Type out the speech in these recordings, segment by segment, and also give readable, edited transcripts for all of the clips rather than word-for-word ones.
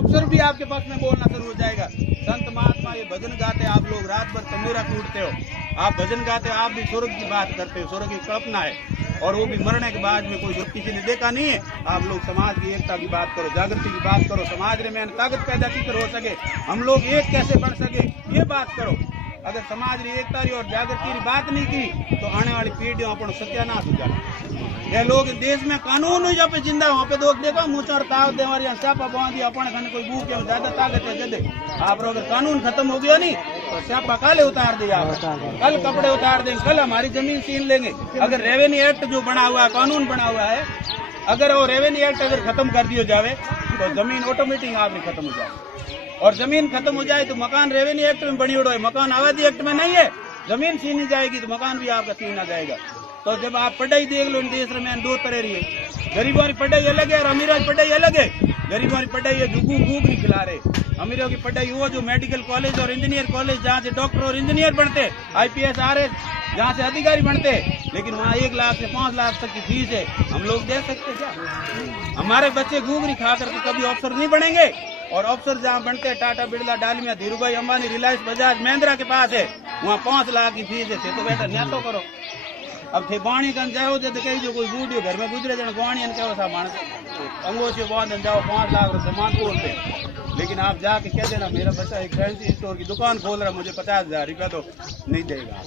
अवसर भी आपके पास में बोलना शुरू हो जाएगा। संत महात्मा ये भजन गाते, आप लोग रात भर तंबूरा कूटते हो, आप भजन गाते हो, आप भी स्वर्ग की बात करते हो, स्वर्ग की कल्पना है, और वो भी मरने के बाद में कोई जो किसी ने देखा नहीं है। आप लोग समाज की एकता की बात करो, जागृति की बात करो, समाज में ताकत पैदा की हो सके, हम लोग एक कैसे बन सके ये बात करो। अगर समाज की एकता और जागृति की बात नहीं की तो आने वाली पीढ़ियों अपन सत्यानाश हो जाए। ये लोग देश में कानून ही जब जिंदा वहाँ पे लोग देखो मुँह ताव दे और स्यापा बांध दिया अपन खाने कोई भूख है ज्यादा ताकत है जदे आप अगर कानून खत्म हो गया नहीं तो स्यापा काले उतार दिया, कल कपड़े उतार देंगे, कल हमारी जमीन छीन लेंगे। अगर रेवेन्यू एक्ट जो बना हुआ है, कानून बना हुआ है, अगर वो रेवेन्यू एक्ट अगर खत्म कर दिया जावे तो जमीन ऑटोमेटिक आपकी खत्म हो जाए, और जमीन खत्म हो जाए तो मकान रेवेन्यू एक्ट में बनी उड़ो है, मकान आबादी एक्ट में नहीं है, जमीन छीनी जाएगी तो मकान भी आपका छीना जाएगा। तो जब आप पढ़ाई देख लो देश में दो तरह रही है, गरीबों की पढ़ाई अलग है और अमीरों की पढ़ाई अलग है। गरीबों की पढ़ाई है जो गूग नहीं खिला रहे, अमीरों की पढ़ाई वो जो मेडिकल कॉलेज और इंजीनियर कॉलेज जहाँ से डॉक्टर और इंजीनियर बनते, IPS RS जहाँ से अधिकारी बनते, लेकिन वहाँ 1 लाख से 5 लाख तक की फीस है। हम लोग दे सकते क्या? हमारे बच्चे घूगरी खा करके कभी अफसर नहीं बनेंगे, और अफसर जहाँ बनते हैं टाटा बिरला डालमिया धीरूभाई अंबानी रिलायंस बजाज महिंद्रा के पास है, वहाँ 5 लाख की फीस है। तो बेटा न्या तो करो। अब थे बाणी कन जाओ जब कही जो कोई बूढ़ियो घर में गुजरे जन बाणी कहो सा मानस अंगोछे बांध जाओ 5 लाख रुपए सामान बोलते, लेकिन आप जाके कह देना मेरा बच्चा एक फैंसी स्टोर की दुकान खोल रहा है, मुझे 50,000 रुपया तो नहीं देगा।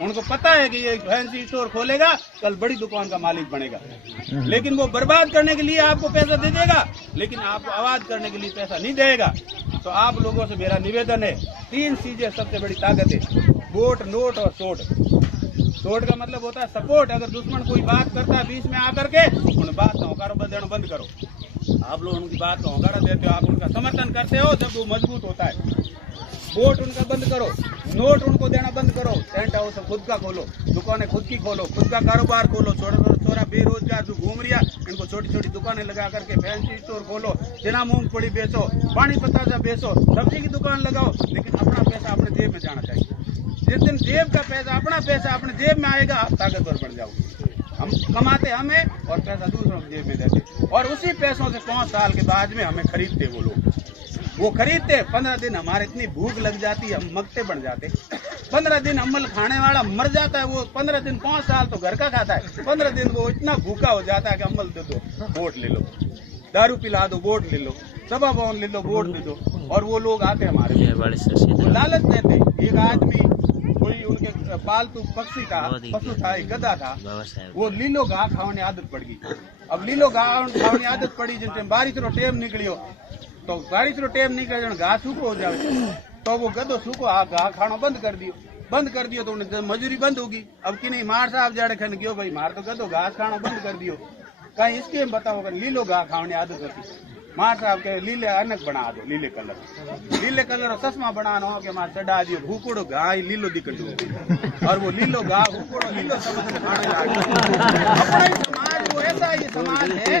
उनको पता है कि ये फैंसी स्टोर खोलेगा कल बड़ी दुकान का मालिक बनेगा, लेकिन वो बर्बाद करने के लिए आपको पैसा दे देगा, लेकिन आपको आवाज करने के लिए पैसा नहीं देगा। तो आप लोगों से मेरा निवेदन है, 3 चीजें सबसे बड़ी ताकत है, वोट, नोट और सोट। सोट का मतलब होता है सपोर्ट। अगर दुश्मन कोई बात करता है बीच में आकर के उन बात का होकारा देना बंद करो। आप लोग उनकी बात का होकारा देते हो, आप उनका समर्थन करते हो जब वो मजबूत होता है। वोट उनका बंद करो, नोट उनको देना बंद करो, टेंट हाउस खुद का खोलो, दुकानें खुद की खोलो, खुद का कारोबार खोलो। छोरा बेरोजगार जो घूम रहा इनको छोटी छोटी दुकानें लगा करके फैंसी स्टोर खोलो, चना मूंगफली बेचो, पानी पतासा बेचो, सब्जी की दुकान लगाओ, लेकिन अपना पैसा अपने जेब में जाना चाहिए। जिस दिन जेब का पैसा अपना पैसा अपने जेब में आएगा आप ताकतवर बन जाओगे। हम कमाते हमें और पैसा दूसरों की जेब में देते, और उसी पैसों से 5 साल के बाद में हमें खरीदते वो लोग। वो खरीदते 15 दिन हमारे इतनी भूख लग जाती है, हम मगते बन जाते। 15 दिन अम्बल खाने वाला मर जाता है, वो 15 दिन 5 साल तो घर का खाता है, 15 दिन वो इतना भूखा हो जाता है कि अम्बल दे दो वोट ले लो, दारू पिला दो वोट ले लो, सभा भवन ले लो वोट दे दो। और वो लोग आते हमारे वो लालच देते। एक आदमी कोई उनके पालतू पक्षी था, पशु था, एक गधा था, वो लीलो घाह खाने आदत पड़ गई। अब लीलो घाह खाने आदत पड़ी जिन बारिश रो टेम निकलियो तो बारिश रो टेम निकले जन घाह सूखो हो जाए तो वो गधो सूखो घाह खाना बंद कर दियो तो उन्हें मजूरी बंद होगी। अब कि नहीं मार साहब जाड़े खन गयो भाई मार तो गधो घास खाना बंद कर दियो, कहीं इसके बताओ लीलो घाह खाने आदत होती। मार साहब के लीले अनक बना दो, लीले कलर चश्मा बनाना हो के मार चढ़ा दियो, भूकोड़ो घाह लीलो दिक्कत हो, और वो लीलो घाह भूकोड़ो लीलो समझ खाने लगे। अपना ही समाज वो ऐसा ही समाज है,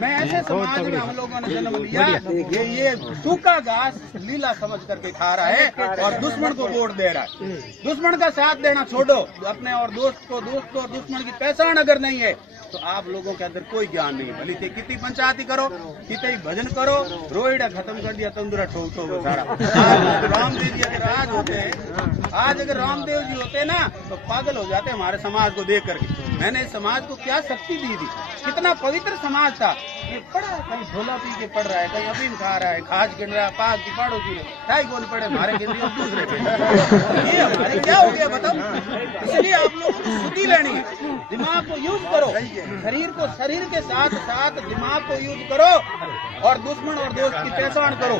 मैं ऐसे समाज में हम लोगों ने जन्म लिया, ये सूखा घास लीला समझ करके खा रहा है और दुश्मन को वोट दे रहा है। दुश्मन का साथ देना छोड़ो, अपने और दोस्त और दुश्मन की पहचान अगर नहीं है तो आप लोगों के अंदर कोई ज्ञान नहीं। भली थे कितनी पंचायती करो, कितनी भजन करो, रोहिड़ा खत्म कर दिया तंदुरा ठोक ठोक सारा। रामदेव जी अगर आज होते हैं, आज अगर रामदेव जी होते ना तो पागल हो जाते हमारे समाज को देख करके। मैंने इस समाज को क्या शक्ति दी थी, कितना पवित्र समाज था। ये पढ़ा है, कहीं झोला पी के पढ़ रहा है, कहीं अफीम खा रहा है, खाज गिन रहा है, पास की पाड़ो की ढाई कौन पड़े हमारे गिन रही दूसरे के। ये हमारे क्या हो गया बताओ। इसलिए आप लोगों को शुद्धि लेनी है, दिमाग को यूज करो, शरीर के साथ साथ दिमाग को यूज करो, और दुश्मन और दोस्त की पहचान करो।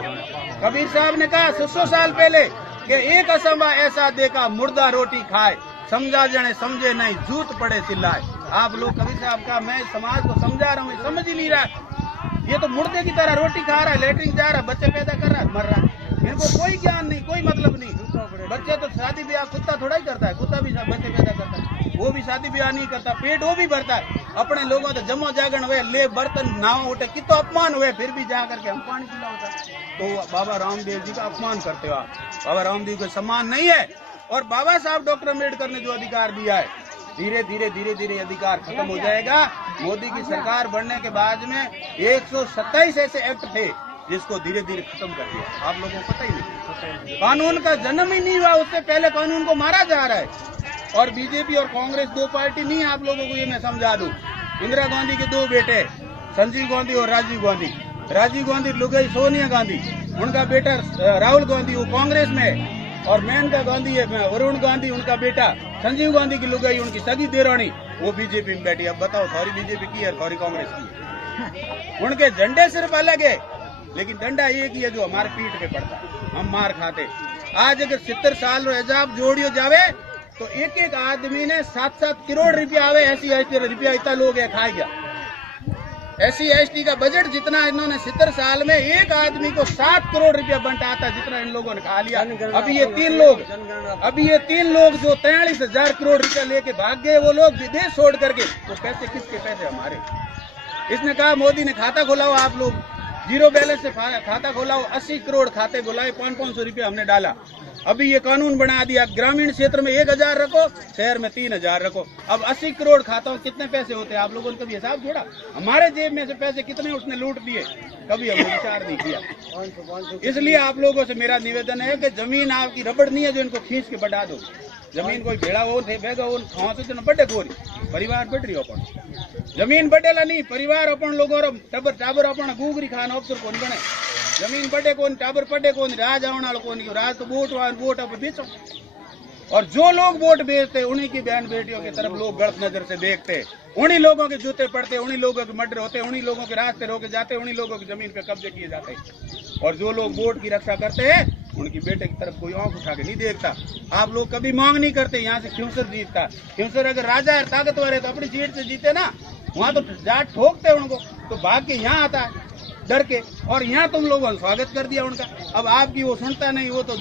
कबीर साहब ने कहा 600 साल पहले कि एक असंभा ऐसा देखा मुर्दा रोटी खाए, समझा जने समझे नहीं झूठ पड़े चिल्लाए। आप लोग कबीर साहब का मैं समाज को समझा रहा हूँ, समझ ही नहीं रहा। ये तो मुर्दे की तरह रोटी खा रहा है, लेटरिन जा रहा है, बच्चे पैदा कर रहा है, मर रहा है। इनको कोई ज्ञान नहीं, कोई मतलब नहीं। बच्चे तो शादी ब्याह कुत्ता थोड़ा ही करता है, कुत्ता भी बच्चे पैदा करता है, वो भी शादी ब्याह नहीं करता, पेट वो भी भरता है। अपने लोगों तो जमो जागरण हुए, ले बर्तन नाव उठे, कितो अपमान हुए, फिर भी जा करके हम पानी पिलाओ। तो बाबा रामदेव जी का अपमान करते हो आप। बाबा रामदेव को सम्मान नहीं है। और बाबा साहब डॉक्टर अम्बेडकर ने जो अधिकार दिया है, धीरे धीरे अधिकार खत्म हो जाएगा। मोदी की सरकार बनने के बाद में 127 ऐसे एक्ट थे जिसको धीरे धीरे खत्म कर दिया। आप लोगों को पता ही नहीं, कानून का जन्म ही नहीं हुआ, उससे पहले कानून को मारा जा रहा है। और बीजेपी और कांग्रेस दो पार्टी नहीं, आप लोगों को ये मैं समझा दूं। इंदिरा गांधी के दो बेटे, संजीव गांधी और राजीव गांधी। राजीव गांधी लुगाई सोनिया गांधी, उनका बेटा राहुल गांधी वो कांग्रेस में है, और मेनका गांधी है वरुण गांधी, उनका बेटा संजीव गांधी की लुगाई उनकी सगी देरानी वो बीजेपी में बैठी। अब बताओ, सॉरी बीजेपी की है, सॉरी कांग्रेस की है। उनके झंडे सिर्फ अलग है, लेकिन डंडा एक ही है जो हमारे पीठ पे पड़ता है, हम मार खाते। आज अगर 70 साल एजाब जोड़ियो जावे तो एक एक आदमी ने 7-7 करोड़ रुपया आवे, ऐसी रुपया इतना लोग है खाए गया। SC/ST का बजट जितना इन्होंने 70 साल में एक आदमी को 7 करोड़ रुपया बंटाता, जितना इन लोगों ने खा लिया। अभी ये तीन लोग जो 43,000 करोड़ रुपया लेके भाग गए, वो लोग विदेश छोड़ करके, वो पैसे किसके पैसे? हमारे। इसने कहा मोदी ने खाता खोलाओ, आप लोग जीरो बैलेंस से खाता खोलाओ। 80 करोड़ खाते खुलाए, 500 रुपया हमने डाला। अभी ये कानून बना दिया, ग्रामीण क्षेत्र में 1,000 रखो, शहर में 3,000 रखो। अब 80 करोड़ खाताओं कितने पैसे होते हैं? आप लोगों ने कभी हिसाब जोड़ा? हमारे जेब में से पैसे कितने उसने लूट दिए, कभी हमने विचार नहीं किया। इसलिए आप लोगों से मेरा निवेदन है कि जमीन आपकी रबड़ नहीं है जो इनको खींच के बढ़ा दो। जमीन कोई भेड़ा हो बेगा हो खाओ तो बड़े गोरी परिवार बढ़ रही हो, अपन जमीन बढ़ेला नहीं, परिवार अपन लोगों टबर टाबर अपन गुगरी खान अफसर कौन बने, जमीन बढ़े कौन, टाबर पड़े कौन, राज आने कौन, राज तो वोट अब बेचो। और जो लोग वोट बेचते उन्हीं की बहन बेटियों की तरफ लोग गलत नजर से देखते, उन्हीं लोगों के जूते पड़ते, उन्हीं लोगों के मर्डर होते, उन्हीं लोगों के रास्ते रोके जाते, उन्हीं लोगों की जमीन पे कब्जे किए जाते। और जो लोग वोट की रक्षा करते हैं उनकी बेटे की तरफ कोई आंख उठा के नहीं देखता। आप लोग कभी मांग नहीं करते यहाँ से क्यों सर जीतता। क्यों सर अगर राजा है ताकतवर है तो अपनी सीट से जीते ना, वहाँ तो जाट ठोकते उनको, तो भाग के यहाँ आता है डर के, और यहाँ तुम लोगों ने स्वागत कर दिया उनका। अब आपकी वो सुनता नहीं, वो तो